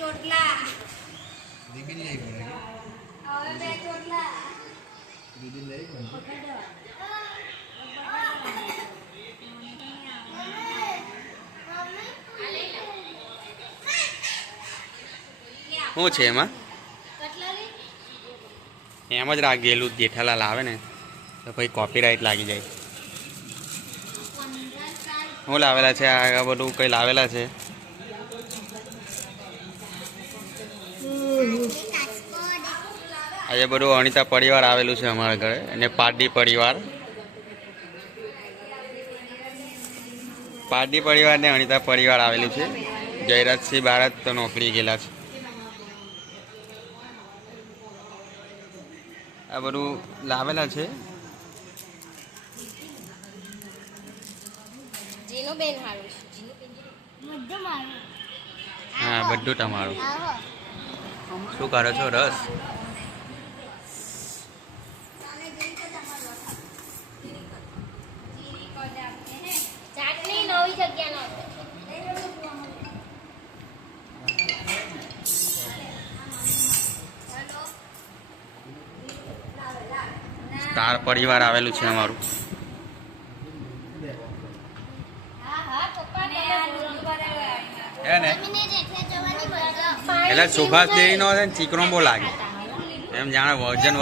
ચોટલા દીદી લઈ ગયો હવે બે ચોટલા દીદી લઈ ગયો શું છે એમાં એમ જ રાખેલું જેઠાલાલ આવે ને તો પછી કોપીરાઇટ લાગી જાય. શું લાવેલા છે આ બધું કંઈ લાવેલા છે? આજે બધું અનિતા પરિવાર આવેલું છે અમારા ઘરે અને પારડી પરિવાર ને અનિતા પરિવાર આવેલું છે. જયરાજસિંહ ભારત તો નોકરી ગયેલા છે. આ બધું લાવેલા છે. હા બધું તમારું. શું કરો છો? રસ સ્ટાર પરિવાર આવેલું છે અમારું. હે ને એટલે સુભાષ દેવી નો ચીકણો બહુ લાગે એમ જાણે વજન